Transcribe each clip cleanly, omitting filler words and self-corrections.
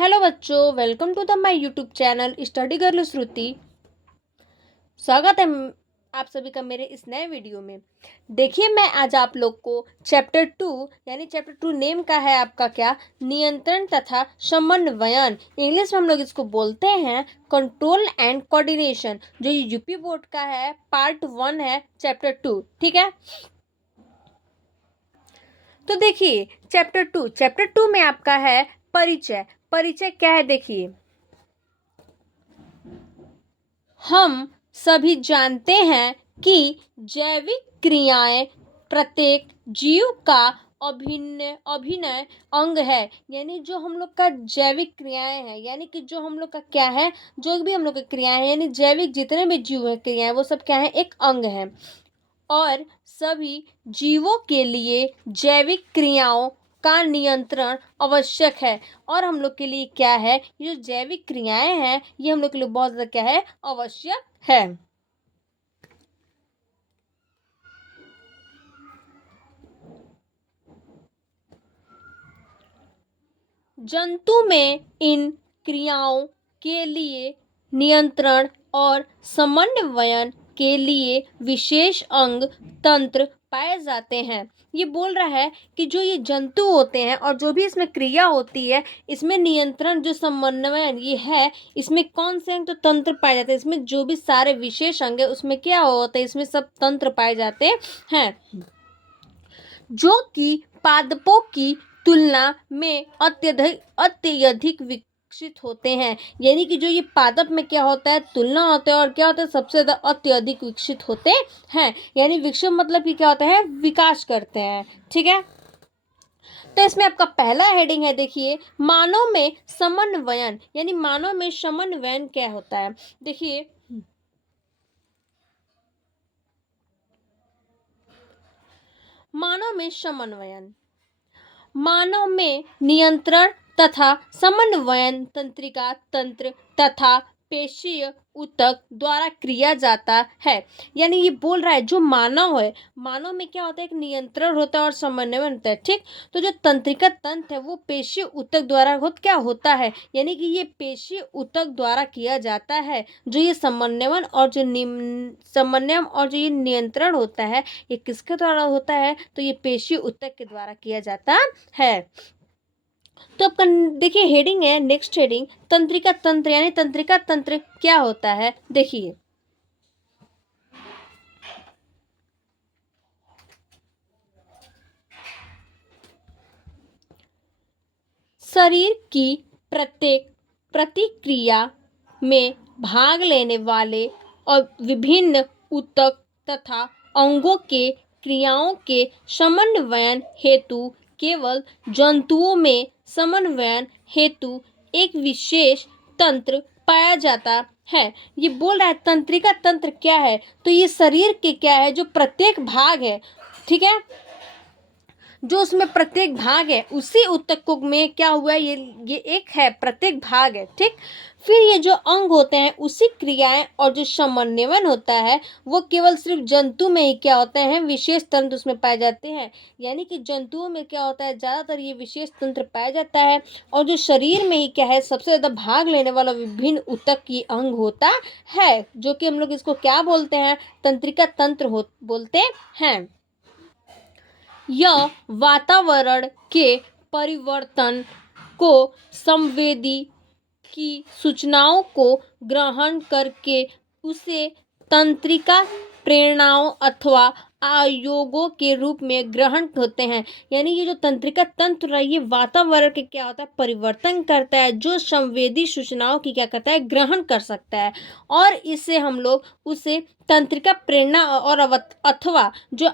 Hello बच्चों, welcome to the my YouTube channel study girl Shruti. स्वागत है आप सभी का मेरे इस नए वीडियो में। देखिए, मैं आज आप लोग को चैप्टर 2 यानी चैप्टर 2 नेम का है आपका क्या, नियंत्रण तथा समन्वयन। इंग्लिश में हम लोग इसको बोलते हैं कंट्रोल एंड कोऑर्डिनेशन, जो ये यूपी बोर्ड का है, पार्ट 1 है, चैप्टर 2। ठीक है, तो देखिए चैप्टर 2 में आपका है परिचय। परिचय क्या है, देखिए, हम सभी जानते हैं कि जैविक क्रियाएं प्रत्येक जीव का अभिनय अंग है। यानी जो हम लोग का जैविक क्रियाएं हैं, यानी कि जो हम लोग का क्या है, जो भी हम लोग की क्रियाएं हैं, यानी जैविक जितने भी जीव है क्रियाएं, वो सब क्या है, एक अंग है। और सभी जीवों के लिए जैविक क्रियाओं का नियंत्रण आवश्यक है। और हम लोग के लिए क्या है, ये जो जैविक क्रियाएं हैं, ये हम लोग के लिए बहुत ज़्यादा क्या है, आवश्यक है। जंतु में इन क्रियाओं के लिए नियंत्रण और समन्वयन के लिए विशेष अंग तंत्र पाए जाते हैं। ये बोल रहा है कि जो ये जंतु होते हैं और जो भी इसमें क्रिया होती है, इसमें नियंत्रण जो समन्वयन ये है, इसमें कौन से अंग तो तंत्र पाए जाते हैं। इसमें जो भी सारे विशेष अंग है उसमें क्या होता है, इसमें सब तंत्र पाए जाते हैं, जो कि पादपों की तुलना में अत्यधिक विकसित होते हैं। यानी कि जो ये पादप में क्या होता है, तुलना होता है, और क्या होता है, सबसे ज़्यादा अत्यधिक विकसित होते हैं। यानी विकसित मतलब कि क्या होता है, विकास करते हैं। ठीक है, तो इसमें आपका पहला हेडिंग है, देखिए, मानव में समन्वयन। यानी मानव में समन्वयन क्या होता है, देखिए, मानव में समन्वयन, मानव में नियंत्रण तथा समन्वयन तंत्रिका तंत्र तथा पेशीय ऊतक द्वारा किया जाता है। यानी ये बोल रहा है जो मानव है, मानव में क्या होता है, एक नियंत्रण होता है और समन्वयन होता है। ठीक, तो जो तंत्रिका तंत्र है वो पेशीय ऊतक द्वारा क्या होता है, यानी कि ये पेशीय ऊतक द्वारा किया जाता है। जो ये समन्वयन और जो ये नियंत्रण होता है, ये किसके द्वारा होता है, तो ये पेशीय ऊतक के द्वारा किया जाता है। तो आपका देखिए हेडिंग है, नेक्स्ट हेडिंग, तंत्रिका तंत्र। यानी तंत्रिका तंत्र क्या होता है, देखिए, शरीर की प्रत्येक प्रतिक्रिया में भाग लेने वाले और विभिन्न ऊतक तथा अंगों के क्रियाओं के समन्वयन हेतु केवल जंतुओं में समन्वयन हेतु एक विशेष तंत्र पाया जाता है। ये बोल रहा है तंत्रिका तंत्र क्या है, तो ये शरीर के क्या है, जो प्रत्येक भाग है, ठीक है, जो उसमें प्रत्येक भाग है उसी ऊतक को में क्या हुआ है, ये एक है, प्रत्येक भाग है। ठीक, फिर ये जो अंग होते हैं उसी क्रियाएं और जो समन्वयन होता है वो केवल सिर्फ जंतु में ही क्या होते हैं, विशेष तंत्र उसमें पाए जाते हैं। यानी कि जंतुओं में क्या होता है, ज़्यादातर ये विशेष तंत्र पाया जाता है। और जो शरीर में ही क्या है, सबसे ज़्यादा भाग लेने वाला विभिन्न ऊतक की अंग होता है, जो कि हम लोग इसको क्या बोलते हैं, तंत्रिका तंत्र बोलते हैं। यह वातावरण के परिवर्तन को संवेदी की सूचनाओं को ग्रहण करके उसे तंत्रिका प्रेरणाओं अथवा आयोगों के रूप में ग्रहण होते हैं। यानी ये जो तंत्रिका तंत्र है, ये वातावरण के क्या होता है, परिवर्तन करता है, जो संवेदी सूचनाओं की क्या करता है, ग्रहण कर सकता है। और इससे हम लोग उसे तंत्रिका प्रेरणा और अथवा जो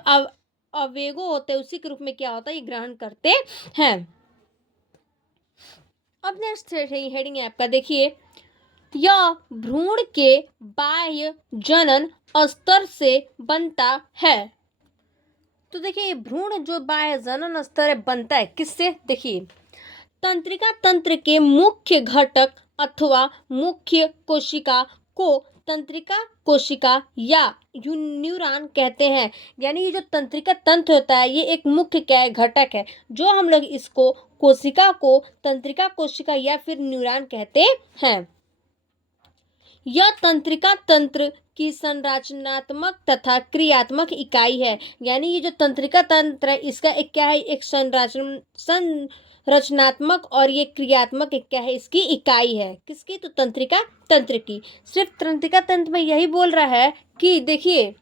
अवेगो होते हैं उसी के रूप में क्या होता है, ये ग्रहण करते हैं। अब नेक्स्ट हेडिंग है आपका, देखिए, यह भ्रूण के बाह्य जनन स्तर से बनता है। तो देखिए, ये भ्रूण जो बाह्य जनन स्तर है बनता है किससे, देखिए, तंत्रिका तंत्र के मुख्य घटक अथवा मुख्य कोशिका को तंत्रिका कोशिका या न्यूरॉन कहते हैं। यानी ये जो तंत्रिका तंत्र होता है ये एक मुख्य क्या है, घटक है, जो हम लोग इसको कोशिका को तंत्रिका कोशिका या फिर न्यूरॉन कहते हैं। यह तंत्रिका तंत्र की संरचनात्मक तथा क्रियात्मक इकाई है। यानी ये जो तंत्रिका तंत्र है इसका एक क्या है, एक संरचनात्मक और ये क्रियात्मक एक क्या है, इसकी इकाई है। किसकी? तो तंत्रिका तंत्र की। सिर्फ तंत्रिका तंत्र में यही बोल रहा है कि देखिए,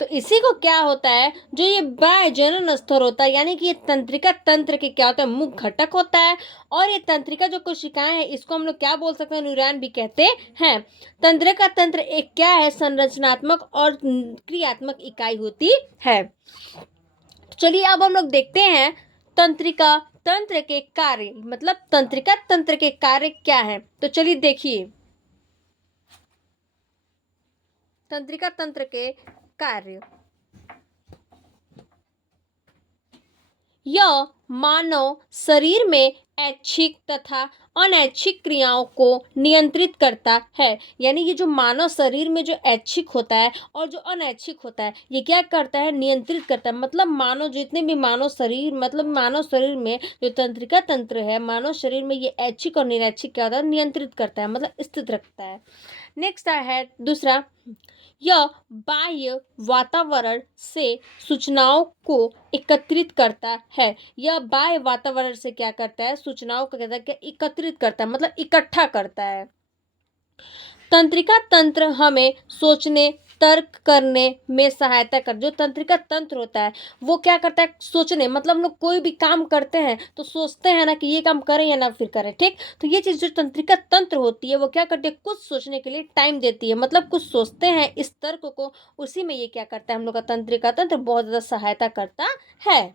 तो इसी को क्या होता है, जो ये बाह्यजनन स्तर होता है, यानी कि ये तंत्रिका तंत्र के क्या होता है, मुख्य घटक होता है। और ये तंत्रिका जो कोशिकाएं हैं इसको हम लोग क्या बोल सकते हैं, न्यूरॉन भी कहते हैं। तंत्रिका तंत्र एक क्या है, संरचनात्मक और क्रियात्मक इकाई होती है। चलिए अब हम लोग देखते हैं तंत्रिका तंत्र के कार्य, मतलब तंत्रिका तंत्र के कार्य क्या है। तो चलिए देखिए तंत्रिका तंत्र के कार्य। यह मानव शरीर में ऐच्छिक तथा अनैच्छिक क्रियाओं को नियंत्रित करता है। यानी ये जो मानव शरीर में जो ऐच्छिक होता है और जो अनैच्छिक होता है ये क्या करता है, नियंत्रित करता है। मतलब मानव जितने भी मानव शरीर, मतलब मानव शरीर में जो तंत्रिका तंत्र है, मानव शरीर में ये ऐच्छिक और निरैच्छिक क्या होता है, नियंत्रित करता है, मतलब स्थित रखता है। नेक्स्ट है दूसरा, यह बाह्य वातावरण से सूचनाओं को एकत्रित करता है। यह बाह्य वातावरण से क्या करता है, सूचनाओं को कहता है कि एकत्रित करता है, मतलब इकट्ठा करता है। तंत्रिका तंत्र हमें सोचने तर्क करने में सहायता कर, जो तंत्रिका तंत्र होता है वो क्या करता है, सोचने, मतलब हम लोग कोई भी काम करते हैं तो सोचते हैं ना कि ये काम करें या ना फिर करें, ठीक। तो ये चीज़ जो तंत्रिका तंत्र होती है वो क्या करती है, कुछ सोचने के लिए टाइम देती है, मतलब कुछ सोचते हैं इस तर्क को, उसी में ये क्या करता है, हम लोग का तंत्रिका तंत्र बहुत ज़्यादा सहायता करता है।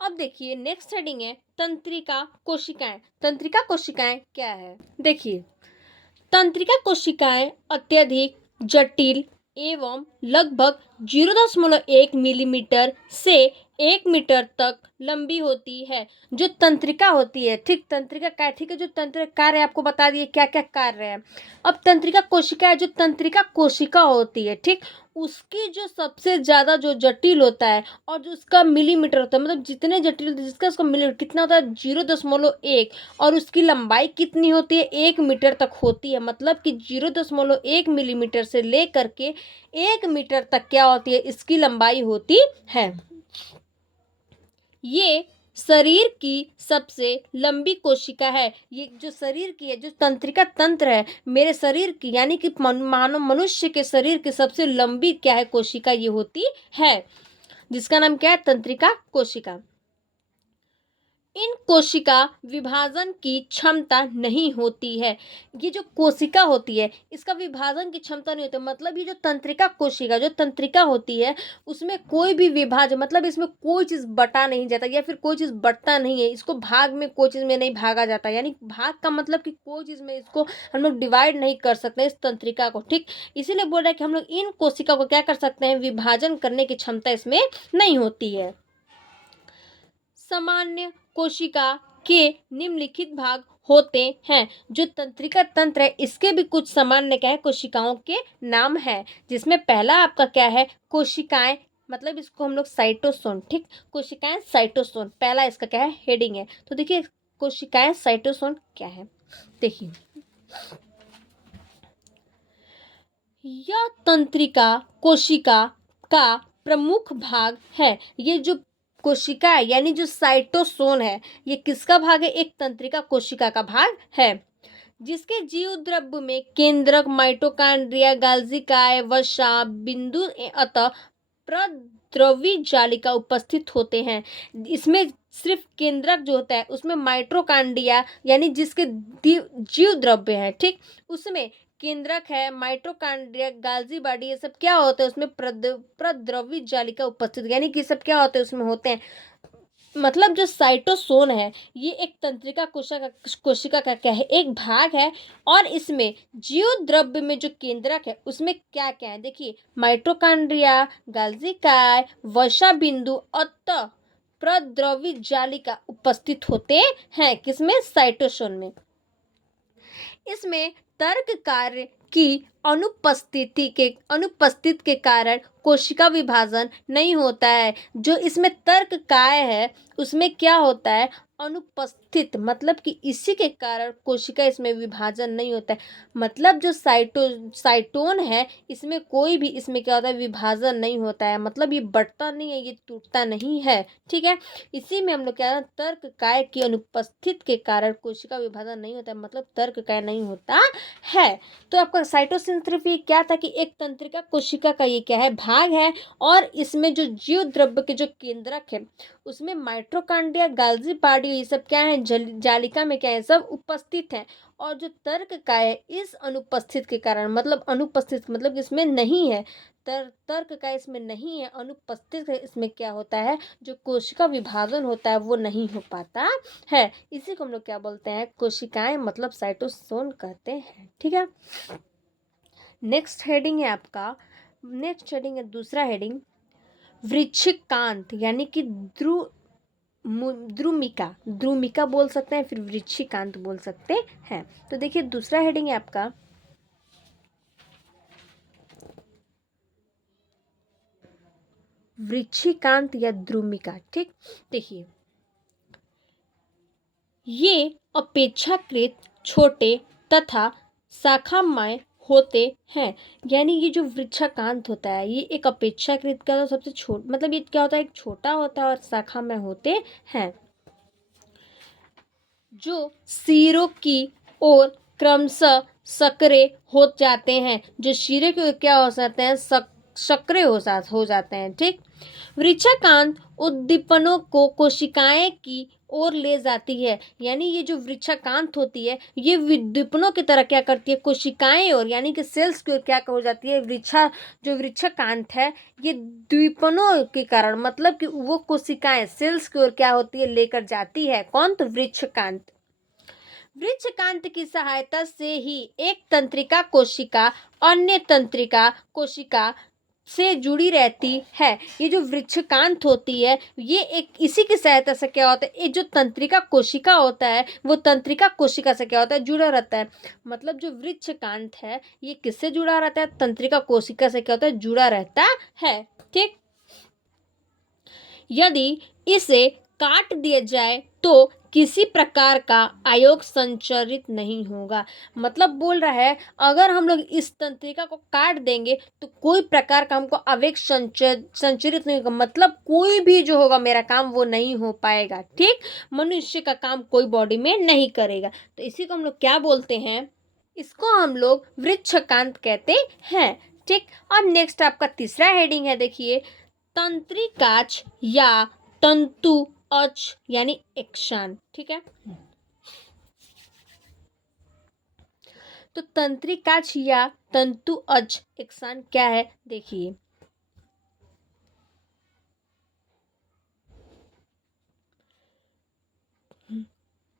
अब देखिए नेक्स्ट हेडिंग है तंत्रिका कोशिकाएं। तंत्रिका कोशिकाएं क्या है, देखिए तंत्रिका कोशिकाएं अत्यधिक जटिल एवं लगभग 0.1 मिलीमीटर से 1 मीटर तक लंबी होती है। जो तंत्रिका होती है, ठीक, तंत्रिका क्या, ठीक है, जो तंत्रिका कार्य आपको बता दिए क्या क्या कार्य है। अब तंत्रिका कोशिका है, जो तंत्रिका कोशिका होती है, ठीक, उसकी जो सबसे ज़्यादा जो जटिल होता है और जो उसका मिलीमीटर होता है, मतलब जितने जटिल होते हैं जिसका उसका मिलीमीटर कितना होता है, 0.1, और उसकी लंबाई कितनी होती है, 1 मीटर तक होती है। मतलब कि 0.1 मिलीमीटर से लेकर के 1 मीटर तक क्या होती है, इसकी लंबाई होती है। ये शरीर की सबसे लंबी कोशिका है। ये जो शरीर की है, जो तंत्रिका तंत्र है मेरे शरीर की, यानी कि मानव मनुष्य के शरीर की सबसे लंबी क्या है, कोशिका ये होती है, जिसका नाम क्या है, तंत्रिका कोशिका। इन कोशिका विभाजन की क्षमता नहीं होती है। ये जो कोशिका होती है इसका विभाजन की क्षमता नहीं होती, मतलब ये जो तंत्रिका कोशिका, जो तंत्रिका होती है उसमें कोई भी विभाजन, मतलब इसमें कोई चीज़ बटा नहीं जाता या फिर कोई चीज़ बटता नहीं है, इसको भाग में कोई चीज़ में नहीं भागा जाता। यानी भाग का मतलब कि कोई चीज़ में इसको हम लोग डिवाइड नहीं कर सकते इस तंत्रिका को, ठीक। इसीलिए बोल रहा है कि हम लोग इन कोशिका को क्या कर सकते हैं, विभाजन करने की क्षमता इसमें नहीं होती है। सामान्य कोशिका के निम्नलिखित भाग होते हैं। जो तंत्रिका तंत्र है इसके भी कुछ सामान्य क्या है, कोशिकाओं के नाम है, जिसमें पहला आपका क्या है, कोशिकाएं, मतलब इसको हम लोग साइटोसोन, ठीक, कोशिकाएं साइटोसोन, पहला इसका क्या है, हेडिंग है। तो देखिए कोशिकाएं साइटोसोन क्या है, देखिए यह तंत्रिका कोशिका का प्रमुख भाग है। ये जो कोशिका है यानी जो साइटोसोन है ये किसका भाग है, एक तंत्रिका कोशिका का भाग है, जिसके जीव द्रव्य में केंद्रक, माइटोकॉन्ड्रिया, गाल्गी काय, वसा बिंदु अतः प्रद्रवी जालिका उपस्थित होते हैं। इसमें सिर्फ केंद्रक जो होता है उसमें माइटोकॉन्ड्रिया यानी जिसके जीव द्रव्य है, ठीक, उसमें केंद्रक है, माइटोकॉन्ड्रिया, गाल्गी बॉडी, ये सब क्या होता है उसमें प्रद्रवी जालिका उपस्थित, यानी कि सब क्या होते हैं उसमें होते हैं। मतलब जो साइटोसोन है ये एक तंत्रिका कोशिका का क्या है, एक भाग है, और इसमें जीव द्रव्य में जो केंद्रक है उसमें क्या क्या है, देखिए माइटोकॉन्ड्रिया, गाल्गी काय, वसा बिंदु अतः प्रद्रवी जालिका उपस्थित होते हैं, किसमें, साइटोसोन में। इसमें तर्क कार्य की अनुपस्थित के कारण कोशिका विभाजन नहीं होता है। जो इसमें तर्क काय है उसमें क्या होता है, अनुपस्थित, मतलब कि इसी के कारण कोशिका इसमें विभाजन नहीं होता है। मतलब जो साइटोन है इसमें कोई भी इसमें क्या होता है, विभाजन नहीं होता है, मतलब ये बढ़ता नहीं है, ये टूटता नहीं है। ठीक है, इसी में हम लोग क्या है, तर्क काय की अनुपस्थित के कारण कोशिका विभाजन नहीं होता है, मतलब तर्क काय नहीं होता है। तो आपका साइटोसिन सिर्फ ये क्या था कि एक तंत्रिका कोशिका का ये क्या है, भाग है, और इसमें जो जीव द्रव्य के जो केंद्रक है उसमें माइटोकॉन्ड्रिया, गाल्गी पार्टी, ये सब क्या है, जालिका में क्या है, सब उपस्थित है। और जो तर्क का है इस अनुपस्थित के कारण, मतलब अनुपस्थित मतलब इसमें नहीं है, तर्क का इसमें नहीं है, अनुपस्थित है, इसमें क्या होता है, जो कोशिका विभाजन होता है वो नहीं हो पाता है। इसी को हम लोग क्या बोलते हैं, कोशिकाएं, मतलब साइटोसोन कहते हैं। ठीक है, नेक्स्ट हेडिंग है आपका, नेक्स्ट हेडिंग है दूसरा हेडिंग, वृश्चिकांत, यानी कि द्रुमिका बोल सकते हैं, फिर वृश्चिकांत बोल सकते हैं। तो देखिए दूसरा हेडिंग है आपका, वृश्चिकांत या द्रुमिका। ठीक, देखिए ये अपेक्षाकृत छोटे तथा शाखामय होते हैं। यानी ये जो वृक्षकांत होता है ये एक अपेक्षाकृत का तो सबसे छोटा, मतलब ये क्या होता है, एक छोटा होता है और शाखा में होते हैं, जो सिरों की ओर क्रमशः सक्रिय हो जाते हैं। जो सिरे के क्या हो जाते हैं, सक्रिय हो जाते हैं। ठीक, वृक्षकांत उद्दीपनों को कोशिकाएं की ओर ले जाती है। यानी ये जो वृक्षकांत होती है ये उद्दीपनों की तरह क्या करती है, कोशिकाएं और यानी कि सेल्स की ओर क्या हो जाती है, जो वृक्षकांत है ये द्वीपनों के कारण, मतलब कि वो कोशिकाएं सेल्स की ओर क्या होती है, लेकर जाती है। कौन, तो वृक्षकांत। वृक्षकांत की सहायता से ही एक तंत्रिका कोशिका अन्य तंत्रिका कोशिका से जुड़ी रहती है। ये जो वृक्षकांत होती है ये एक इसी की सहायता से क्या होता है, ये जो तंत्रिका कोशिका होता है वो तंत्रिका कोशिका से क्या होता है, जुड़ा रहता है। मतलब जो वृक्षकांत है ये किससे जुड़ा रहता है, तंत्रिका कोशिका से क्या होता है, जुड़ा रहता है। ठीक, यदि इसे काट दिया जाए तो किसी प्रकार का आयोग संचरित नहीं होगा। मतलब बोल रहा है अगर हम लोग इस तंत्रिका को काट देंगे तो कोई प्रकार का हमको आवेग संचरित नहीं होगा, मतलब कोई भी जो होगा मेरा काम वो नहीं हो पाएगा। ठीक, मनुष्य का काम कोई बॉडी में नहीं करेगा। तो इसी को हम लोग क्या बोलते हैं, इसको हम लोग वृक्षकांत कहते हैं। ठीक, अब नेक्स्ट आपका तीसरा हेडिंग है, देखिए तंत्रिकाक्ष या तंतु अक्ष यानी एक्सान। ठीक है, तो तंत्रिकाक्ष या तंतु अक्ष एक्सान क्या है, देखिए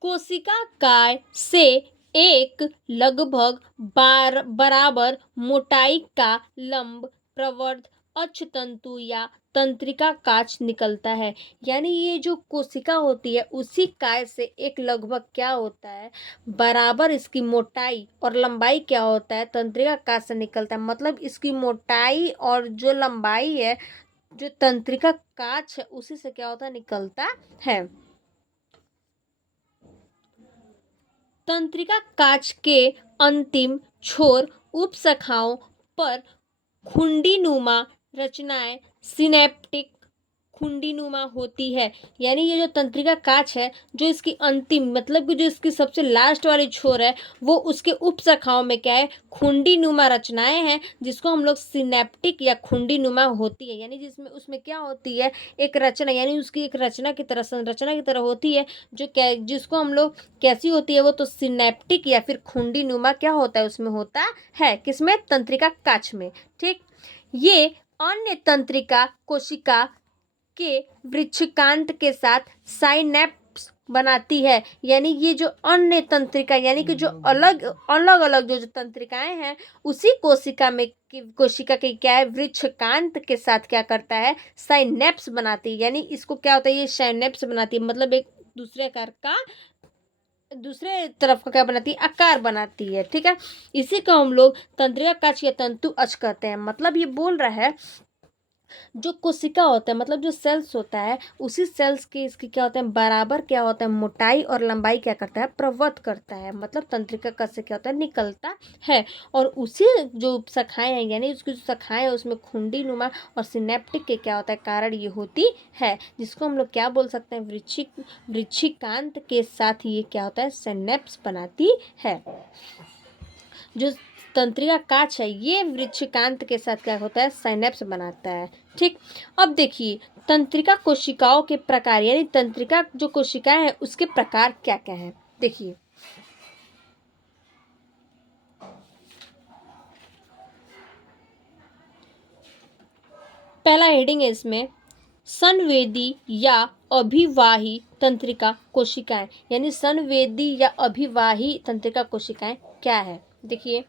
कोशिका काय से एक लगभग बराबर मोटाई का लंब प्रवर्ध अक्ष तंतु या तंत्रिका काच निकलता है। यानी ये जो कोशिका होती है उसी काय से एक लगभग क्या होता है, बराबर इसकी मोटाई और लंबाई क्या होता है, तंत्रिका काच से निकलता है। मतलब इसकी मोटाई और जो लंबाई है जो तंत्रिका काच है उसी से क्या होता है, निकलता है। तंत्रिका काच के अंतिम छोर उपशाखाओं पर खुंडीनुमा रचनाएं सिनेप्टिक खुंडीनुमा होती है। यानी ये जो तंत्रिका काच है जो इसकी अंतिम, मतलब कि जो इसकी सबसे लास्ट वाली छोर है वो उसके उपशाखाओं में क्या है, खुंडीनुमा रचनाएं हैं, जिसको हम लोग सिनेप्टिक या खुंडीनुमा होती है। यानी जिसमें उसमें क्या होती है, एक रचना, यानी उसकी एक रचना की तरह, संरचना की तरह होती है, जो क्या जिसको हम लोग कैसी होती है, वो तो सिनेप्टिक या फिर खुंडीनुमा क्या होता है, उसमें होता है, किसमें, तंत्रिका काच में। ठीक, ये अन्य तंत्रिका कोशिका के वृक्षकांत के साथ साइनेप्स बनाती है। यानी ये जो अन्य तंत्रिका यानी कि जो अलग अलग अलग जो तंत्रिकाएं हैं उसी कोशिका के क्या है, वृक्षकांत के साथ क्या करता है, साइनेप्स बनाती है। यानी इसको क्या होता है, ये साइनेप्स बनाती है, मतलब एक दूसरे आकार का दूसरे तरफ का क्या बनाती है, आकार बनाती है। ठीक है, इसी को हम लोग तंत्रिका काच या तंतु अच कहते हैं। मतलब ये बोल रहा है जो कोशिका होता है, मतलब जो सेल्स होता है, उसी सेल्स के इसकी क्या होता है, बराबर क्या होता है, मोटाई और लंबाई क्या करता है, प्रवृत्त करता है। मतलब तंत्रिका कश से क्या होता है, निकलता है। और उसी जो शाखाएं हैं, यानी उसकी जो शाखाएं है उसमें खुंडी नुमा और सिनेप्टिक के क्या होता है, कारण ये होती है, जिसको हम लोग क्या बोल सकते हैं, वृश्चिकांत के साथ ये क्या होता है, सिनेप्स बनाती है। जो तंत्रिका काच है ये वृश्चिकांत के साथ क्या होता है, साइनेप्स बनाता है। ठीक, अब देखिए तंत्रिका कोशिकाओं के प्रकार, यानी तंत्रिका जो कोशिकाएं हैं उसके प्रकार क्या क्या है। देखिए पहला हेडिंग है इसमें, संवेदी या अभिवाही तंत्रिका कोशिकाएं, यानी संवेदी या अभिवाही तंत्रिका कोशिकाएं क्या है। देखिए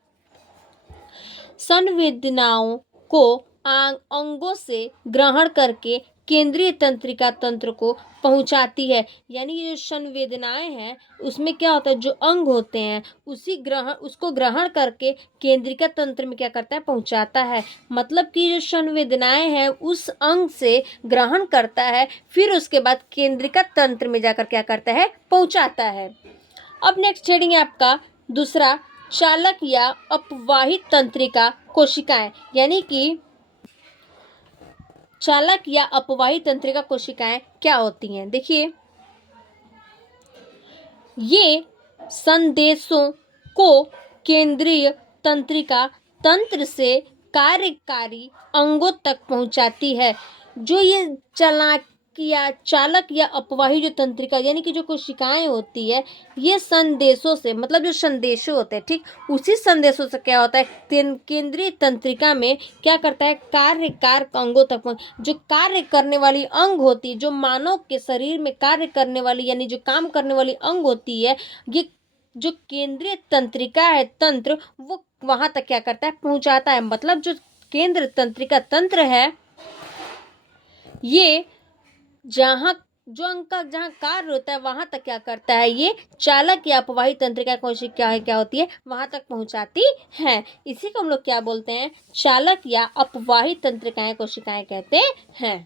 संवेदनाओं को अंगों से ग्रहण करके केंद्रीय तंत्रिका तंत्र को पहुंचाती है। यानी ये जो संवेदनाएं हैं उसमें क्या होता है, जो अंग होते हैं उसको ग्रहण करके केंद्रिका तंत्र में क्या करता है, पहुंचाता है। मतलब कि जो संवेदनाएं हैं उस अंग से ग्रहण करता है, फिर उसके बाद केंद्रिका तंत्र में जाकर क्या करता है, पहुंचाता है। अब नेक्स्ट हेडिंग है आपका दूसरा, चालक या अपवाहित तंत्रिका कोशिकाएं, यानी कि चालक या अपवाहित तंत्रिका कोशिकाएं क्या होती हैं। देखिए ये संदेशों को केंद्रीय तंत्रिका तंत्र से कार्यकारी अंगों तक पहुंचाती है। जो ये चालक या अपवाही जो तंत्रिका यानी कि जो कोशिकाएं होती है, ये संदेशों से, मतलब जो संदेश होते हैं, ठीक, उसी संदेशों से क्या होता है, केंद्रीय तंत्रिका में क्या करता है, कार्यकार अंगों तक जो कार्य करने वाली अंग होती है, जो मानव के शरीर में कार्य करने वाली यानी जो काम करने वाली अंग होती है, ये जो केंद्रीय तंत्रिका है तंत्र, वो वहां तक क्या करता है, पहुंचाता है। मतलब जो केंद्र तंत्रिका तंत्र है ये जहाँ जो अंग का जहाँ कार्य होता है वहां तक क्या करता है, ये चालक या अपवाही तंत्रिका कोशिकाएं क्या होती है, वहां तक पहुंचाती हैं। इसी को हम लोग क्या बोलते हैं, चालक या अपवाही तंत्रिकाएं कोशिकाएं कहते हैं।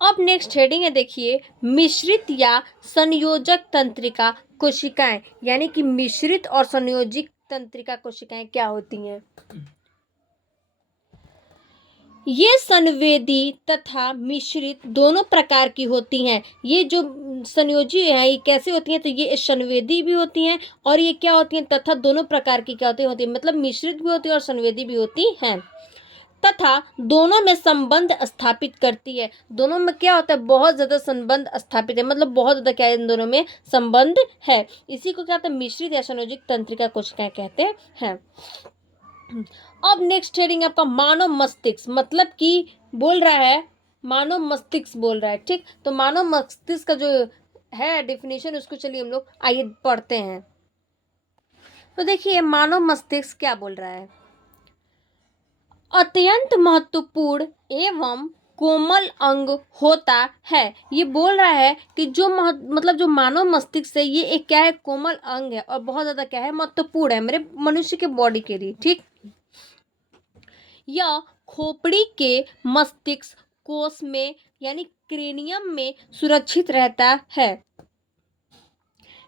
अब नेक्स्ट हेडिंग है, देखिए मिश्रित या संयोजक तंत्रिका कोशिकाएं, यानी कि मिश्रित और संयोजित तंत्रिका कोशिकाएं क्या होती हैं। ये संवेदी तथा मिश्रित दोनों प्रकार की होती हैं। ये जो संयोजी है ये कैसे होती हैं, तो ये संवेदी भी होती हैं और ये क्या होती हैं, तथा दोनों प्रकार की क्या होती हैं, मतलब मिश्रित भी होती है और संवेदी भी होती हैं, तथा दोनों में संबंध स्थापित करती है। दोनों में क्या होता है, बहुत ज़्यादा संबंध स्थापित है, मतलब बहुत ज़्यादा क्या है, इन दोनों में संबंध है। इसी को क्या होता है, मिश्रित या संयोजित तंत्रिका कोशिकाएं कहते हैं। अब नेक्स्ट हेडिंग आपका मानव मस्तिष्क, मतलब कि बोल रहा है मानव मस्तिष्क बोल रहा है। ठीक, तो मानव मस्तिष्क का जो है डेफिनेशन उसको चलिए हम लोग आइए पढ़ते हैं। तो देखिए मानव मस्तिष्क क्या बोल रहा है, अत्यंत महत्वपूर्ण एवं कोमल अंग होता है। ये बोल रहा है कि जो मतलब जो मानव मस्तिष्क है ये एक क्या है, कोमल अंग है और बहुत ज़्यादा क्या है, महत्वपूर्ण है मेरे मनुष्य के बॉडी के लिए। ठीक, यह खोपड़ी के मस्तिष्क कोश में यानी क्रेनियम में सुरक्षित रहता है।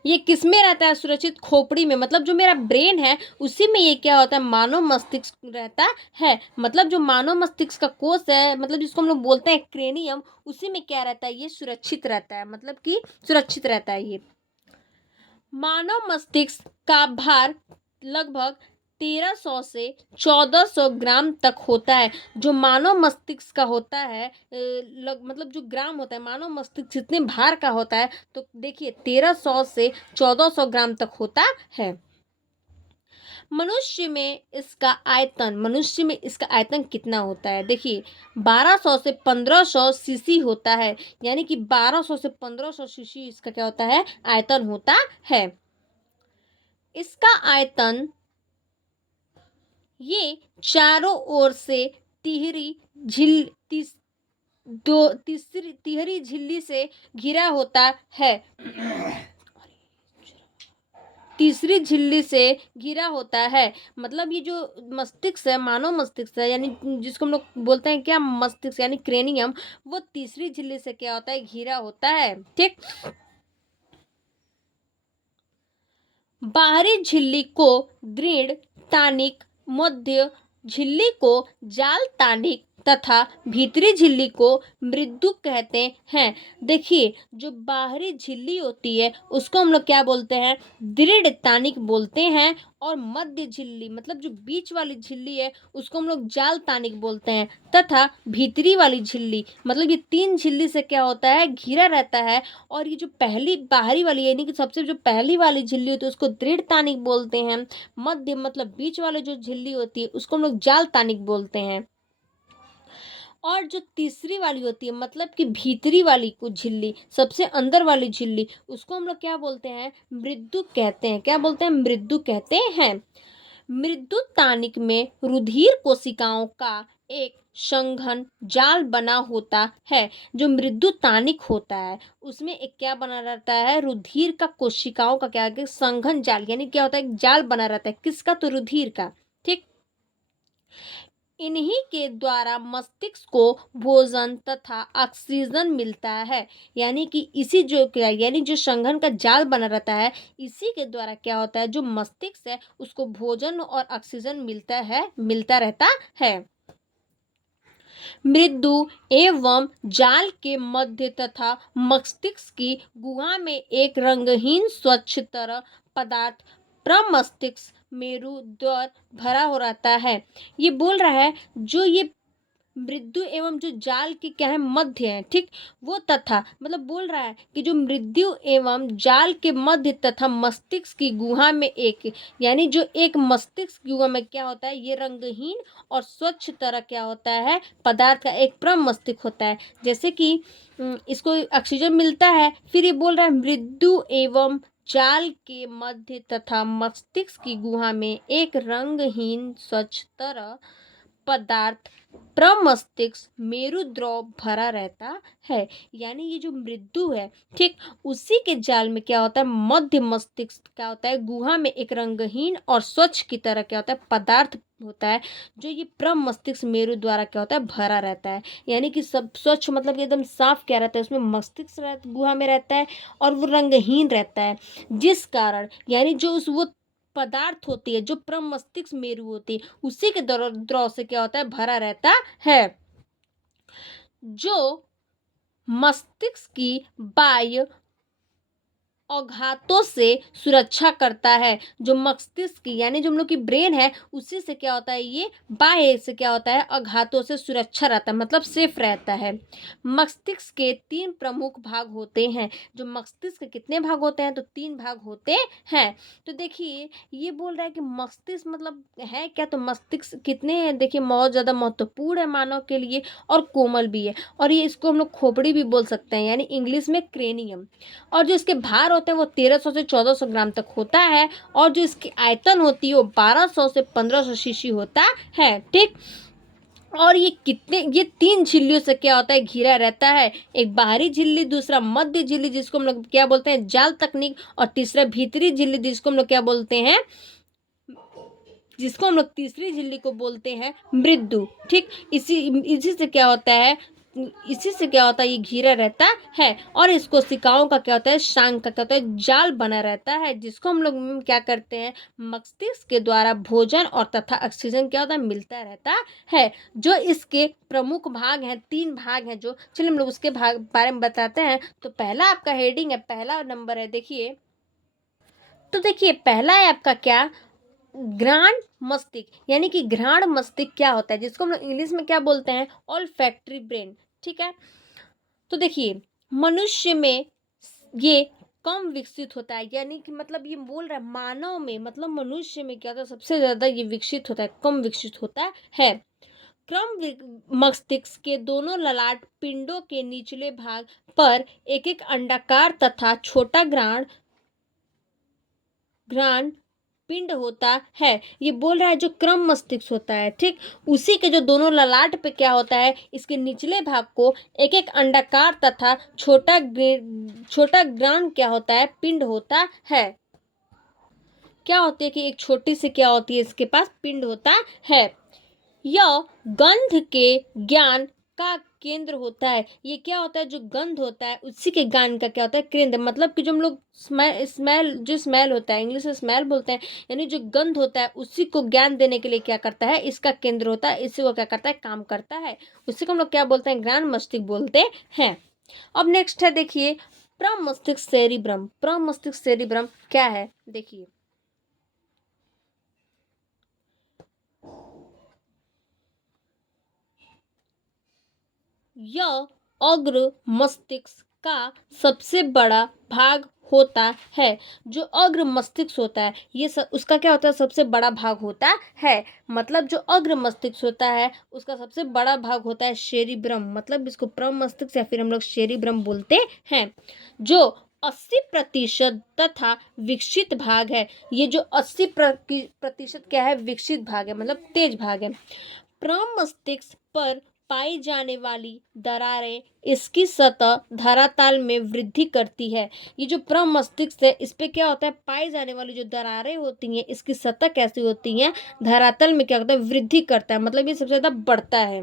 ये किस में रहता है, सुरक्षित, खोपड़ी में, मतलब जो मेरा ब्रेन है उसी में ये क्या होता है, मानव मस्तिष्क रहता है। मतलब जो मानव मस्तिष्क का कोश है, मतलब जिसको हम लोग बोलते हैं क्रेनियम, उसी में क्या रहता है, ये सुरक्षित रहता है, मतलब कि सुरक्षित रहता है। ये मानव मस्तिष्क का भार लगभग 1300 से 1400 ग्राम तक होता है। जो मानव मस्तिष्क का होता है मतलब जो ग्राम होता है, मानव मस्तिष्क जितने भार का होता है, तो देखिए 1300 से 1400 ग्राम तक होता है। मनुष्य में इसका आयतन कितना होता है, देखिए 1200 से 1500 सीसी होता है। यानी कि 1200 से 1500 सीसी इसका क्या होता है, आयतन होता है। इसका आयतन ये चारों ओर से तिहरी झिल तिहरी झिल्ली से घिरा होता है। तीसरी झिल्ली से घिरा होता है। मतलब ये जो मस्तिष्क है, मानव मस्तिष्क है, यानी जिसको हम लोग बोलते हैं क्या, मस्तिष्क यानी क्रेनियम, वो तीसरी झिल्ली से क्या होता है, घिरा होता है। ठीक। बाहरी झिल्ली को दृढ़ तानिक, मध्य झिल्ली को जाल तानिक तथा भीतरी झिल्ली को मृदु कहते हैं। देखिए, जो बाहरी झिल्ली होती है उसको हम लोग क्या बोलते हैं, दृढ़ तानिक बोलते हैं, और मध्य झिल्ली मतलब जो बीच वाली झिल्ली है उसको हम लोग जाल तानिक बोलते हैं, तथा भीतरी वाली झिल्ली मतलब ये तीन झिल्ली से क्या होता है, घिरा रहता है। और ये जो पहली बाहरी वाली यानी कि सबसे जो पहली वाली झिल्ली होती है उसको दृढ़ तानिक बोलते हैं। मध्य मतलब बीच वाली जो झिल्ली होती है उसको हम लोग जाल तानिक बोलते हैं। और जो तीसरी वाली होती है मतलब कि भीतरी वाली को झिल्ली, सबसे अंदर वाली झिल्ली, उसको हम लोग क्या बोलते हैं, मृदु कहते हैं। क्या बोलते हैं, मृदु कहते हैं। मृदु तानिक में रुधिर कोशिकाओं का एक संघन जाल बना होता है। जो मृदु तानिक होता है उसमें एक क्या बना रहता है, रुधिर का कोशिकाओं का क्या संघन जाल, यानी क्या होता है, एक जाल बना रहता है। किसका, तो रुधिर का। ठीक। इन्हीं के द्वारा मस्तिष्क को भोजन तथा ऑक्सीजन मिलता है। यानी कि इसी जो क्या, यानी जो संघन का जाल बना रहता है, इसी के द्वारा क्या होता है, जो मस्तिष्क है उसको भोजन और ऑक्सीजन मिलता रहता है। मृदु एवं जाल के मध्य तथा मस्तिष्क की गुहा में एक रंगहीन स्वच्छ तरल पदार्थ प्रमस्तिष्क मेरु द्वार भरा हो रहता है। ये बोल रहा है जो ये मृदु एवं जो जाल की क्या है, मध्य है। ठीक। वो तथा मतलब बोल रहा है कि जो मृदु एवं जाल के मध्य तथा मस्तिष्क की गुहा में एक, यानी जो एक मस्तिष्क की गुहा में क्या होता है, ये रंगहीन और स्वच्छ तरह क्या होता है, पदार्थ का एक प्रमस्तिष्क होता है। जैसे कि इसको ऑक्सीजन मिलता है। फिर ये बोल रहा है मृदु एवं जाल के मध्य तथा मस्तिष्क की गुहा में एक रंगहीन स्वच्छ तरह पदार्थ प्रमस्तिष्क मेरुद्रव भरा रहता है। यानी ये जो मृदु है, ठीक, उसी के जाल में क्या होता है, मध्य मस्तिष्क क्या होता है, गुहा में एक रंगहीन और स्वच्छ की तरह क्या होता है, पदार्थ होता है, जो ये प्रमस्तिष्क मेरु द्वारा क्या होता है, भरा रहता है। यानी कि सब स्वच्छ मतलब एकदम साफ क्या रहता है, उसमें मस्तिष्क गुहा में रहता है और वो रंगहीन रहता है, जिस कारण यानी जो उस वो पदार्थ होती है जो प्रमस्तिष्क मेरु होती है उसी के द्रव से क्या होता है, भरा रहता है, जो मस्तिष्क की बाह्य आघातों से सुरक्षा करता है। जो मस्तिष्क की यानी जो हम लोग की ब्रेन है उसी से क्या होता है, ये बाह्य से क्या होता है, आघातों से सुरक्षा रहता है, मतलब सेफ रहता है। मस्तिष्क के तीन प्रमुख भाग होते हैं। जो मस्तिष्क के कितने भाग होते हैं, तो तीन भाग होते हैं। तो देखिए ये बोल रहा है कि मस्तिष्क मतलब है क्या, तो मस्तिष्क कितने हैं, देखिए बहुत ज़्यादा महत्वपूर्ण है मानव के लिए और कोमल भी है। और ये इसको हम लोग खोपड़ी भी बोल सकते हैं, यानी इंग्लिश में क्रेनियम। और जो इसके भार होते हैं वो 1300 से 1400 ग्राम तक होता है। और जो इसकी आयतन होती है वो 1200 से 1500 सीसी होता है। ठीक। और ये तीन झिल्लियों से क्या होता है, घिरा रहता है। एक बाहरी झिल्ली, दूसरा मध्य झिल्ली जिसको हम लोग क्या बोलते हैं, जाल तकनीक, और तीसरा भीतरी झिल्ली जिसको हम लोग क्या बोलते हैं, जिसको हम लोग तीसरी झिल्ली को बोलते हैं मृदु। ठीक। इसी से क्या होता है, इसी से क्या होता है, ये घिरा रहता है। और इस कोशिकाओं का क्या होता है, शांग का क्या होता है, जाल बना रहता है, जिसको हम लोग क्या करते हैं, मस्तिष्क के द्वारा भोजन और तथा ऑक्सीजन क्या होता है, मिलता रहता है। जो इसके प्रमुख भाग हैं, तीन भाग हैं जो, चलिए हम लोग उसके भाग बारे में बताते हैं। तो पहला आपका हेडिंग है, पहला नंबर है, देखिए। तो देखिए पहला है आपका क्या, घ्राण मस्तिष्क। यानी कि घ्राण मस्तिष्क क्या होता है, जिसको हम लोग इंग्लिश में क्या बोलते हैं, ऑल्फैक्टरी ब्रेन। ठीक है। तो देखिए मनुष्य में ये कम विकसित होता है, यानी कि मतलब ये बोल रहा है मानव में, मतलब मनुष्य में क्या होता है, सबसे ज्यादा ये विकसित होता है, कम विकसित होता है। मस्तिष्क के दोनों ललाट पिंडों के निचले भाग पर एक एक अंडाकार तथा छोटा घ्राण पिंड होता है। ये बोल रहा है जो क्रम मस्तिष्क होता है, ठीक, उसी के जो दोनों ललाट पे क्या होता है, इसके निचले भाग को एक एक अंडाकार तथा छोटा ग्रांड क्या होता है, पिंड होता है। क्या होती है कि एक छोटी सी क्या होती है, इसके पास पिंड होता है। यह गंध के ज्ञान का केंद्र होता है। ये क्या होता है, जो गंध होता है उसी के ज्ञान का क्या होता है, केंद्र। मतलब कि जो हम लोग स्मेल होता है, इंग्लिश में स्मेल बोलते हैं, यानी जो गंध होता है उसी को ज्ञान देने के लिए क्या करता है, इसका केंद्र होता है, इसी को क्या करता है, काम करता है। उसी को हम लोग क्या बोलते हैं, ज्ञान मस्तिष्क बोलते हैं। अब नेक्स्ट है, देखिए, प्रमस्तिष्क सेरिब्रम। प्रमस्तिष्क सेरिब्रम क्या है, देखिए, यह अग्र मस्तिष्क का सबसे बड़ा भाग होता है। जो अग्र मस्तिष्क होता है ये उसका क्या होता है, सबसे बड़ा भाग होता है। मतलब जो अग्र मस्तिष्क होता है उसका सबसे बड़ा भाग होता है सेरिब्रम। मतलब इसको प्रम मस्तिष्क या फिर हम लोग सेरिब्रम बोलते हैं। जो 80% तथा विकसित भाग है। ये जो 80% क्या है, विकसित भाग है, मतलब तेज भाग है। प्रम मस्तिष्क पर पाई जाने वाली दरारें इसकी सतह धरातल में वृद्धि करती है। ये जो प्रम मस्तिष्क है इस पे क्या होता है, पाई जाने वाली जो दरारें होती हैं इसकी सतह कैसी होती है, धरातल में क्या होता है, वृद्धि करता है, मतलब ये सबसे ज्यादा बढ़ता है।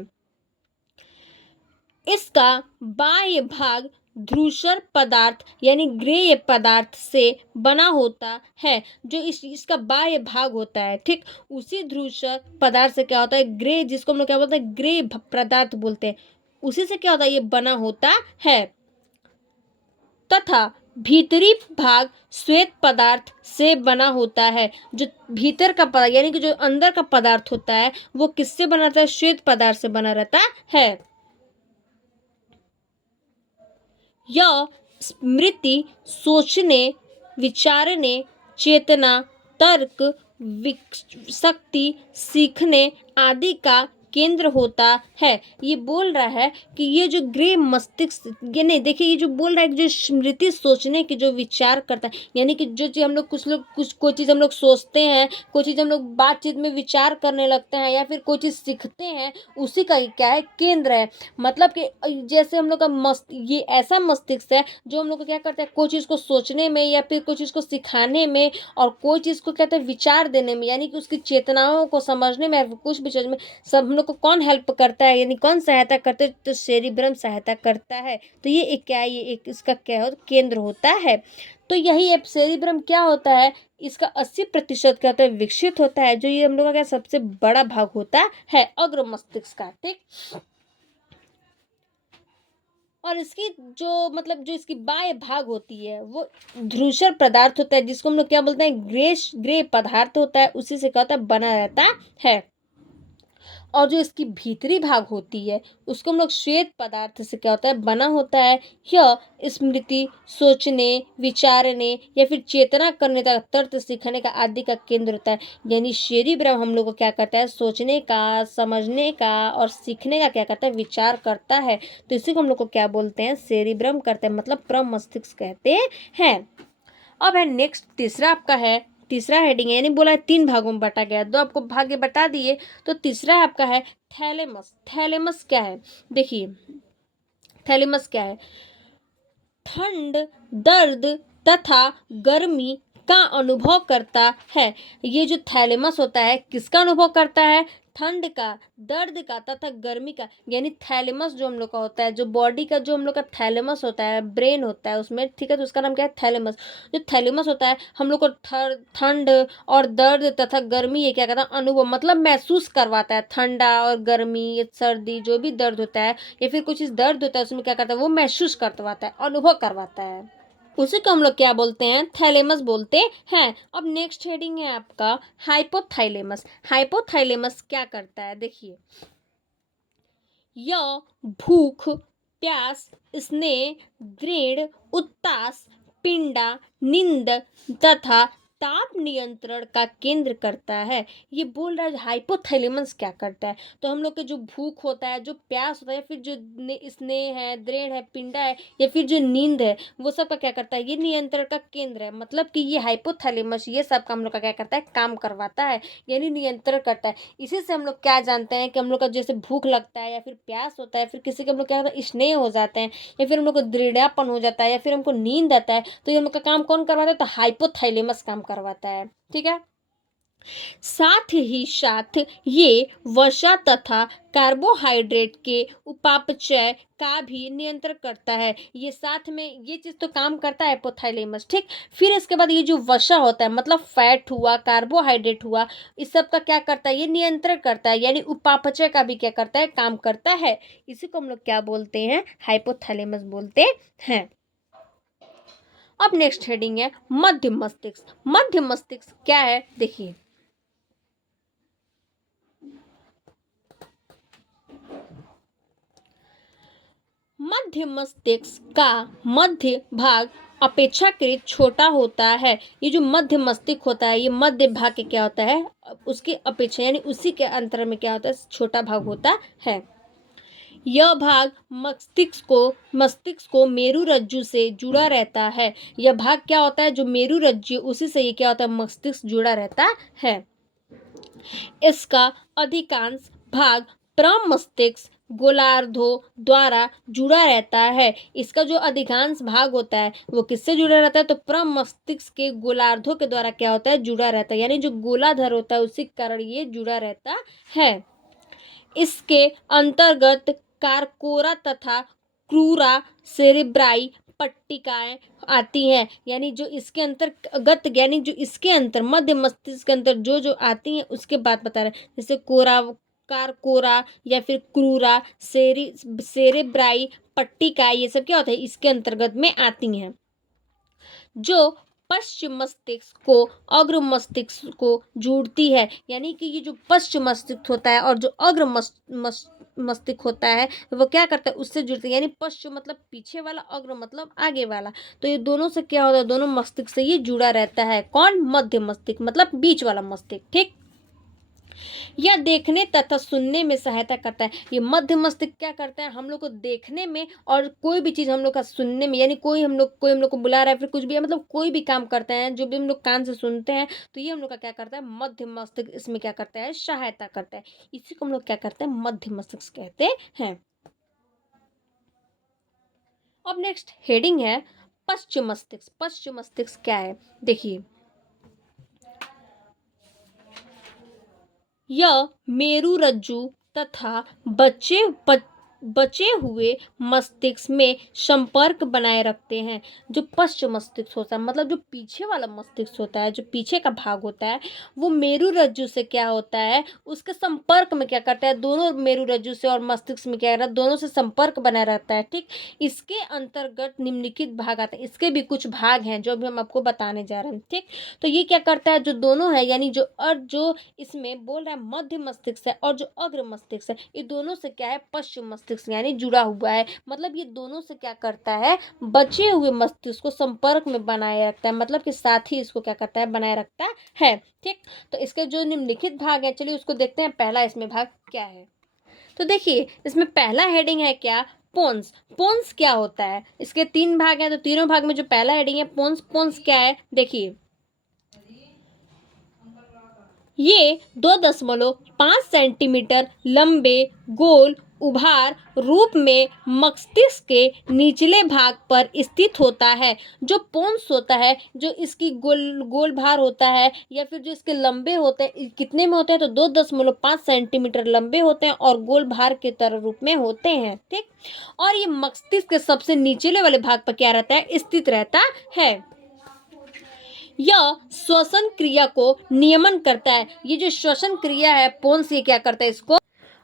इसका बाह्य भाग धूसर पदार्थ यानी ग्रेय पदार्थ से बना होता है। जो इसका बाह्य भाग होता है, ठीक, उसी धूसर पदार्थ से क्या होता है, ग्रे, जिसको हम लोग क्या बोलते हैं, ग्रे पदार्थ बोलते हैं, उसी से क्या होता है, ये बना होता है। तथा भीतरी भाग श्वेत पदार्थ से बना होता है। जो भीतर का पदार्थ यानी कि जो अंदर का पदार्थ होता है वो किससे बना रहता है, श्वेत पदार्थ से बना रहता है। यह स्मृति, सोचने, विचारने, चेतना, तर्क, शक्ति, सीखने आदि का केंद्र होता है। ये बोल रहा है कि ये जो ग्रे मस्तिष्क, ये नहीं, देखिए, ये जो बोल रहा है कि जो स्मृति, सोचने की, जो विचार करता है, यानी कि जो चीज़ हम लोग कोई चीज़ हम लोग सोचते हैं, कोई चीज़ हम लोग बातचीत में विचार करने लगते हैं या फिर कोई चीज़ सीखते हैं, उसी का ये क्या है, केंद्र है। मतलब कि जैसे हम लोग का ये ऐसा मस्तिष्क है जो हम लोग को क्या करता है, कोई चीज़ को सोचने में या फिर कोई चीज़ को सिखाने में और कोई चीज़ को कहते हैं विचार देने में, यानी कि उसकी चेतनाओं को समझने में, कुछ भी चीज़ में, सब हम लोग को कौन हेल्प करता है, यानी कौन सहायता करते हैं, तो सेरिब्रम सहायता करता है। तो ये एक क्या है, ये एक इसका क्या है, केंद्र होता है। तो यही है, सेरिब्रम क्या होता है, इसका 80% क्या होता है, विकसित होता है। जो ये हम लोग का क्या सबसे बड़ा भाग होता है अग्र मस्तिष्क का, ठीक। और इसकी जो मतलब जो इसकी बाह्य भाग होती है वो धूसर पदार्थ होता है, जिसको हम लोग क्या बोलते हैं, ग्रे पदार्थ होता है, उसी से क्या होता है, बना रहता है। और जो इसकी भीतरी भाग होती है उसको हम लोग श्वेत पदार्थ से क्या होता है, बना होता है। यह स्मृति, सोचने, विचारने या फिर चेतना करने तक, तर्क सीखने का आदि का केंद्र होता है। यानी सेरिब्रम हम लोग को क्या करता है, सोचने का, समझने का और सीखने का क्या करता है, विचार करता है। तो इसी को हम लोग को क्या बोलते हैं, सेरिब्रम करते हैं, मतलब प्रम मस्तिष्क कहते हैं। अब है नेक्स्ट, तीसरा आपका है, तीसरा हेडिंग है, यानी बोला है 3 भागों में बांटा गया, 2 आपको भाग बता दिए। तो तीसरा है आपका है थैलेमस। थैलेमस क्या है, देखिए, थैलेमस क्या है, ठंड, दर्द तथा गर्मी का अनुभव करता है। ये जो थैलेमस होता है किसका अनुभव करता है, ठंड का, दर्द का तथा गर्मी का। यानी थैलेमस जो हम लोग का होता है, जो बॉडी का जो हम लोग का थैलेमस होता है, ब्रेन होता है उसमें, ठीक है, तो उसका नाम क्या है, थैलेमस। जो थैलेमस होता है हम लोग को ठंड और दर्द तथा गर्मी ये क्या करता है, अनुभव, मतलब महसूस करवाता है। ठंडा और गर्मी, सर्दी, जो भी दर्द होता है या फिर कुछ दर्द होता है उसमें क्या करता है, वो महसूस करवाता है, अनुभव करवाता है। उसी को हम लोग क्या बोलते हैं, थैलेमस बोलते हैं। अब नेक्स्ट हेडिंग है आपका हाइपोथैलेमस। हाइपोथैलेमस क्या करता है, देखिए, यह भूख, प्यास, स्नेह, दृढ़, उत्तास, पिंडा, नींद तथा ताप नियंत्रण का केंद्र करता है। ये बोल रहा है हाइपोथैलेमस क्या करता है, तो हम लोग के जो भूख होता है, जो प्यास होता है, या फिर जो स्नेह है, दृढ़ है, पिंडा है, या फिर जो नींद है, वो सब का क्या करता है, ये नियंत्रण का केंद्र है। मतलब कि ये हाइपोथैलेमस ये सब का हम लोग का क्या करता है, काम करवाता है, यानी नियंत्रण करता है। इसी से हम लोग क्या जानते हैं कि हम लोग का जैसे भूख लगता है, या फिर प्यास होता है, फिर किसी के हम लोग क्या होता है, स्नेह हो जाते हैं, या फिर हम लोग को दृढ़ापन हो जाता है, या फिर हमको नींद आता है, तो ये हम लोग का काम कौन करवाता है, तो हाइपोथैलेमस काम करवाता है। ठीक है। साथ ही साथ ये वसा तथा कार्बोहाइड्रेट के उपापचय का भी नियंत्रण करता है। ये साथ में ये चीज तो काम करता है हाइपोथैलेमस। ठीक। फिर इसके बाद ये जो वसा होता है, मतलब फैट हुआ, कार्बोहाइड्रेट हुआ, इस सब का क्या करता है, ये नियंत्रण करता है, यानी उपापचय का भी क्या करता है, काम करता है। इसी को हम लोग क्या बोलते हैं, हाइपोथैलेमस बोलते हैं। अब नेक्स्ट हेडिंग है मध्य मस्तिष्क। मध्य मस्तिष्क क्या है, देखिए। मध्य मस्तिष्क का मध्य भाग अपेक्षाकृत छोटा होता है। ये जो मध्य मस्तिष्क होता है, ये मध्य भाग के क्या होता है, उसकी अपेक्षा यानी उसी के अंतर में क्या होता है, छोटा भाग होता है। यह भाग मस्तिष्क को मेरुरज्जु से जुड़ा रहता है। यह भाग क्या होता है, जो मेरुरज्जु, उसी से ये क्या होता है, मस्तिष्क जुड़ा रहता है। इसका अधिकांश भाग प्रमस्तिष्क गोलार्धों द्वारा जुड़ा रहता है। इसका जो अधिकांश भाग होता है वो किससे जुड़ा रहता है, तो प्रमस्तिष्क के गोलार्धों के द्वारा क्या होता है, जुड़ा रहता है, यानी जो गोलार्ध होता है उसी के कारण ये जुड़ा रहता है। इसके अंतर्गत कारकोरा तथा क्रूरा सेरेब्राई पट्टिकाएं आती हैं, यानी जो इसके अंतर्गत, यानी जो इसके अंतर मध्य मस्तिष्क के अंतर जो जो आती हैं उसके बाद बता रहे हैं, जैसे कारकोरा या फिर क्रूरा सेरेब्राई पट्टिका, ये सब क्या होता है, इसके अंतर्गत में आती हैं, जो पश्चिम मस्तिष्क को अग्र मस्तिष्क को जोड़ती है। यानी कि ये जो पश्चिम मस्तिष्क होता है और जो अग्र मस्तिष्क होता है वो क्या करता है, उससे जुड़ते हैं, यानी पश्चिम मतलब पीछे वाला, अग्र मतलब आगे वाला, तो ये दोनों से क्या होता है, दोनों मस्तिष्क से ये जुड़ा रहता है। कौन, मध्य मस्तिष्क मतलब बीच वाला मस्तिष्क। ठीक। यह देखने तथा सुनने में सहायता करता है। ये मध्य मस्तिष्क क्या करता है, हम लोग को देखने में और कोई भी चीज हम लोग का सुनने में, यानी कोई हम लोग को बुला रहा है, फिर कुछ भी मतलब कोई भी काम करते हैं, जो भी हम लोग कान से सुनते हैं, तो ये हम लोग का क्या करता है, मध्य मस्तिष्क इसमें क्या करता है, सहायता करता है। इसी को हम लोग क्या करते हैं, मध्य मस्तिष्क कहते हैं। अब नेक्स्ट हेडिंग है पश्चिम मस्तिष्क। पश्चिम मस्तिष्क क्या है, देखिए। यह मेरुरज्जु तथा बचे हुए मस्तिष्क में संपर्क बनाए रखते हैं। जो पश्चिम मस्तिष्क होता है, मतलब जो पीछे वाला मस्तिष्क होता है, जो पीछे का भाग होता है, वो मेरुरज्जु से क्या होता है, उसके संपर्क में क्या करता है, दोनों मेरुरज्जु से और मस्तिष्क में क्या करता है, दोनों से संपर्क बनाए रहता है। ठीक। इसके अंतर्गत निम्नलिखित भाग आते हैं, इसके भी कुछ भाग हैं जो भी हम आपको बताने जा रहे हैं। ठीक। तो ये क्या करता है, जो दोनों है, यानी जो इसमें बोल रहा है मध्य मस्तिष्क है और जो अग्र मस्तिष्क है, ये दोनों से क्या है, पश्चिम मस्तिष्क यानी जुड़ा हुआ है। मतलब ये दोनों से क्या करता है, बचे हुए मस्तिष्क को संपर्क में बनाए रखता है, मतलब कि साथ ही इसको क्या करता है, बनाए रखता है। ठीक। तो इसके जो निम्नलिखित भाग है, चलिए उसको देखते हैं, पहला इसमें भाग क्या है। तो देखिए इसमें पहला हेडिंग है क्या, पोन्स। पोन्स क्या होता है, इसके 3 भाग हैं, तो तीनों भाग में जो पहला हेडिंग है पोन्स, पोन्स क्या है, देखिए। ये 2.5 सेंटीमीटर लंबे गोल उभार रूप में मस्तिष्क के निचले भाग पर स्थित होता है। जो पोन्स होता है, जो इसकी गोल भार होता है, या फिर जो इसके लंबे होते हैं, कितने में होते हैं, तो 2.5 सेंटीमीटर लंबे होते हैं और गोल भार के तरह रूप में होते हैं। ठीक। और ये मस्तिष्क के सबसे निचले वाले भाग पर क्या रहता है, स्थित रहता है। यह श्वसन क्रिया को नियमन करता है। ये जो श्वसन क्रिया है पोन्स, ये क्या करता है इसको,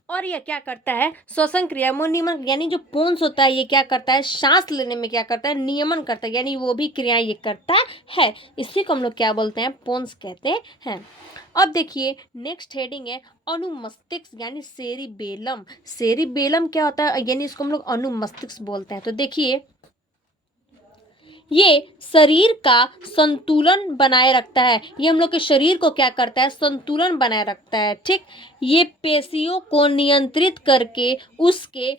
और यह क्या करता है, श्वसन क्रिया में नियमन, यानी जो पोन्स होता है ये क्या करता है, सांस लेने में क्या करता है, नियमन करता है, यानी वो भी क्रियाएं ये करता है। इसी को हम लोग क्या बोलते हैं, पोन्स कहते हैं। अब देखिए नेक्स्ट हेडिंग है अनुमस्तिष्क यानी सेरिबेलम। सेरिबेलम क्या होता है, यानी इसको हम लोग अनुमस्तिष्क बोलते हैं। तो देखिए ये शरीर का संतुलन बनाए रखता है। ये हम लोग के शरीर को क्या करता है, संतुलन बनाए रखता है। ठीक, ये पेशियों को नियंत्रित करके उसके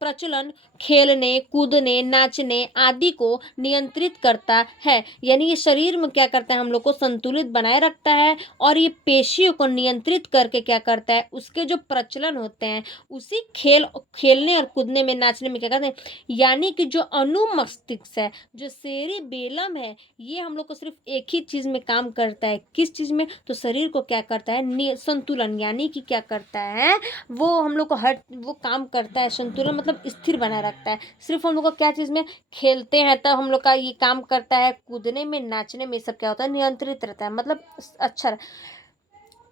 प्रचलन, खेलने कूदने नाचने आदि को नियंत्रित करता है। यानी ये शरीर में क्या करता है, हम लोग को संतुलित बनाए रखता है और ये पेशियों को नियंत्रित करके क्या करता है, उसके जो प्रचलन होते हैं उसी खेलने और कूदने में नाचने में क्या करते हैं। यानी कि जो अनुमस्तिष्क है, जो सेरिबेलम है, ये हम लोग को सिर्फ एक ही चीज़ में काम करता है। किस चीज़ में, तो शरीर को क्या करता है, संतुलन, यानी कि क्या करता है, वो हम लोग को वो काम करता है, संतुलन मतलब स्थिर बनाए रखता है। सिर्फ हम लोग को क्या चीज़ में खेलते हैं तब हम लोग का ये काम करता है, कूदने में नाचने में सब क्या होता है, नियंत्रित रहता है, मतलब अच्छा।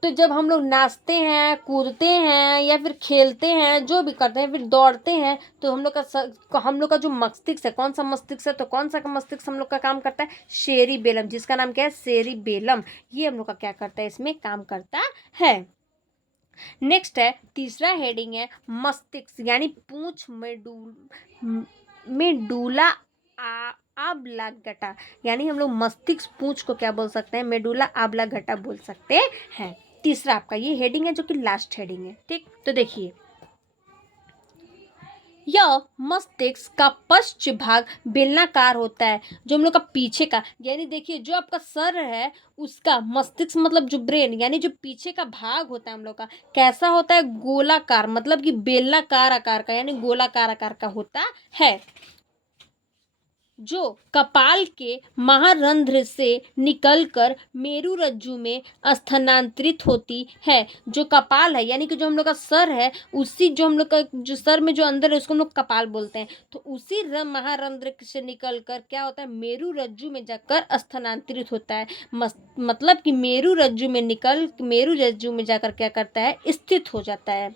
तो जब हम लोग नाचते हैं कूदते हैं या फिर खेलते हैं, जो भी करते हैं, फिर दौड़ते हैं, तो हम लोग का जो मस्तिष्क है, कौन सा मस्तिष्क है, तो कौन सा मस्तिष्क हम लोग का काम करता है, सेरिबेलम, जिसका नाम क्या है, सेरिबेलम। ये हम लोग का क्या करता है, इसमें काम करता है। नेक्स्ट है, तीसरा हेडिंग है मस्तिष्क, यानी पूंछ मेडुला ऑब्लांगेटा। यानी हम लोग मस्तिष्क पूंछ को क्या बोल सकते हैं, मेडुला ऑब्लांगेटा बोल सकते हैं। तीसरा आपका ये हेडिंग है, जो कि लास्ट हेडिंग है। ठीक, तो देखिए, यह मस्तिष्क का पश्च भाग बेलनाकार होता है, जो हम लोग का पीछे का, यानी देखिए जो आपका सर है उसका मस्तिष्क मतलब जो ब्रेन, यानी जो पीछे का भाग होता है हम लोग का, कैसा होता है, गोलाकार, मतलब कि बेलनाकार आकार का, यानी गोलाकार आकार का होता है, जो कपाल के महारंध्र से निकलकर मेरुरज्जु में स्थानांतरित होती है। जो कपाल है, यानी कि जो हम लोग का सर है, उसी जो हम लोग का जो सर में जो अंदर है उसको हम लोग कपाल बोलते हैं। तो उसी महारंध्र से निकलकर क्या होता है, मेरुरज्जु में जाकर स्थानांतरित होता है। मतलब कि मेरुरज्जु में जाकर क्या करता है, स्थित हो जाता है।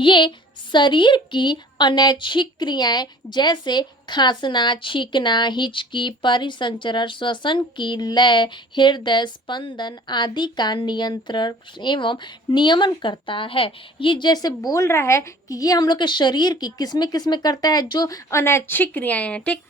ये शरीर की अनैच्छिक क्रियाएं जैसे खांसना, छींकना, हिचकी, परिसंचरण, श्वसन की लय, हृदय स्पंदन आदि का नियंत्रण एवं नियमन करता है। ये जैसे बोल रहा है कि ये हम लोग के शरीर की किसमें करता है, जो अनैच्छिक क्रियाएं हैं। ठीक,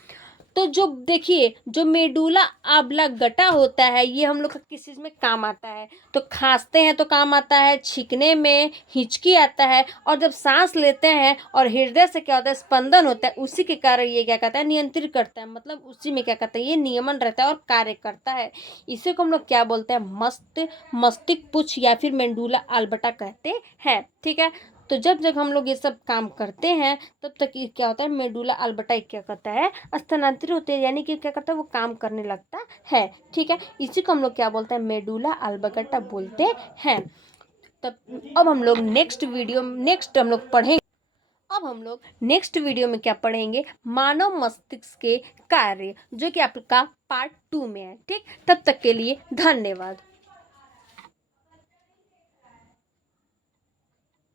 तो जो देखिए जो मेडुला ऑब्लांगेटा होता है, ये हम लोग का किस चीज़ में काम आता है, तो खांसते हैं तो काम आता है, छींकने में, हिचकी आता है, और जब सांस लेते हैं और हृदय से क्या होता है, स्पंदन होता है, उसी के कारण ये क्या करता है, नियंत्रित करता है, मतलब उसी में क्या करता है, ये नियमन रहता है और कार्य करता है। इसी को हम लोग क्या बोलते हैं, मस्तिष्क पुच्छ या फिर मेडुला ऑब्लांगेटा कहते हैं। ठीक है, तो जब जब हम लोग ये सब काम करते हैं तब तक ये क्या होता है, मेडुला ऑब्लांगेटा क्या करता है, स्थानांतरित होते हैं, यानी कि क्या करता है, वो काम करने लगता है। ठीक है, इसी को हम लोग क्या बोलते हैं, मेडुला ऑब्लांगेटा बोलते हैं। तब अब हम लोग नेक्स्ट वीडियो में क्या पढ़ेंगे, मानव मस्तिष्क के कार्य, जो कि आपका पार्ट 2 में है। ठीक, तब तक के लिए धन्यवाद।